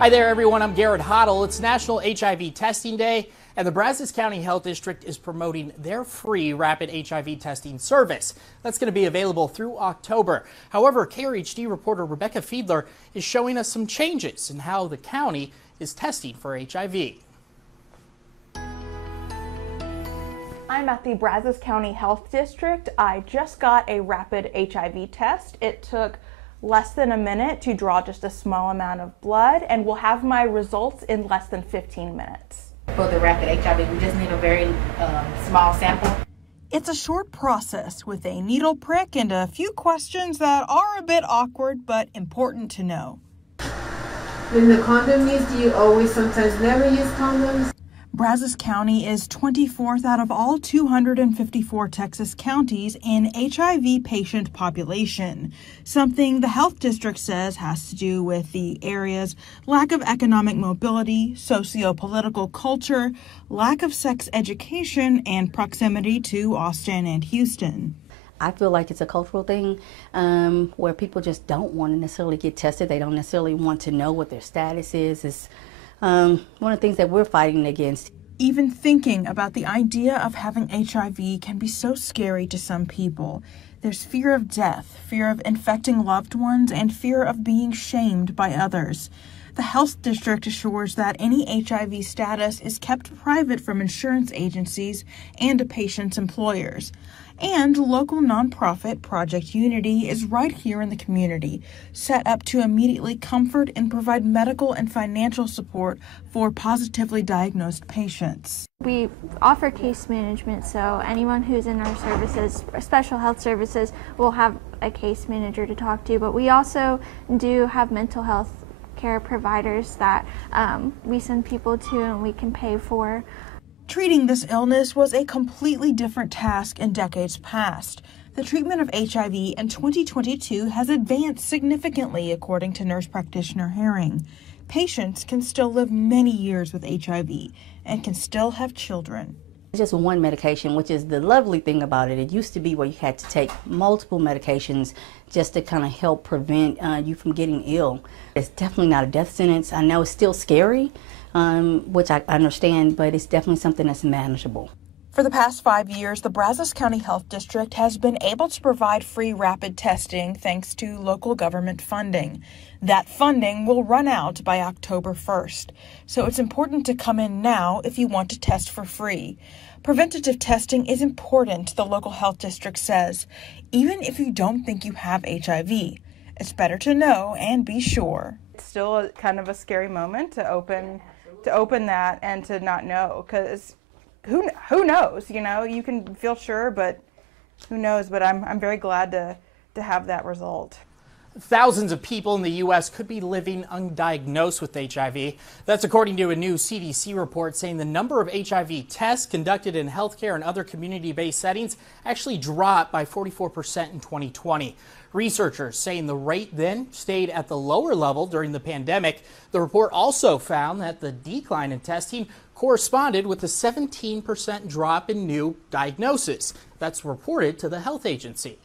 Hi there, everyone. I'm Garrett Hoddle. It's National HIV Testing Day, and the Brazos County Health District is promoting their free rapid HIV testing service. That's going to be available through October. However, KRHD reporter Rebecca Fiedler is showing us some changes in how the county is testing for HIV. I'm at the Brazos County Health District. I just got a rapid HIV test. It took less than a minute to draw just a small amount of blood, and we'll have my results in less than 15 minutes. For the rapid HIV, we just need a very small sample. It's a short process with a needle prick and a few questions that are a bit awkward but important to know. When the condom use, do you always sometimes never use condoms? Brazos County is 24th out of all 254 Texas counties in HIV patient population, something the health district says has to do with the area's lack of economic mobility, socio-political culture, lack of sex education, and proximity to Austin and Houston. I feel like it's a cultural thing where people just don't want to necessarily get tested. They don't necessarily want to know what their status is. It's one of the things that we're fighting against. Even thinking about the idea of having HIV can be so scary to some people. There's fear of death, fear of infecting loved ones, and fear of being shamed by others. The health district assures that any HIV status is kept private from insurance agencies and a patient's employers. And local nonprofit Project Unity is right here in the community, set up to immediately comfort and provide medical and financial support for positively diagnosed patients. We offer case management, so anyone who's in our services, special health services, will have a case manager to talk to, but we also do have mental health care providers that we send people to and we can pay for. Treating this illness was a completely different task in decades past. The treatment of HIV in 2022 has advanced significantly, according to nurse practitioner Herring. Patients can still live many years with HIV and can still have children. It's just one medication, which is the lovely thing about it. It used to be where you had to take multiple medications just to kind of help prevent you from getting ill. It's definitely not a death sentence. I know it's still scary, which I understand, but it's definitely something that's manageable. For the past 5 years, the Brazos County Health District has been able to provide free rapid testing thanks to local government funding. That funding will run out by October 1st, so it's important to come in now if you want to test for free. Preventative testing is important, the local health district says, even if you don't think you have HIV. It's better to know and be sure. It's still kind of a scary moment to open that and to not know, because who knows, you know, you can feel sure, but who knows, but I'm very glad to have that result. Thousands of people in the U.S. could be living undiagnosed with HIV. That's according to a new CDC report saying the number of HIV tests conducted in healthcare and other community-based settings actually dropped by 44% in 2020. Researchers saying the rate then stayed at the lower level during the pandemic. The report also found that the decline in testing corresponded with a 17% drop in new diagnoses. That's reported to the health agency.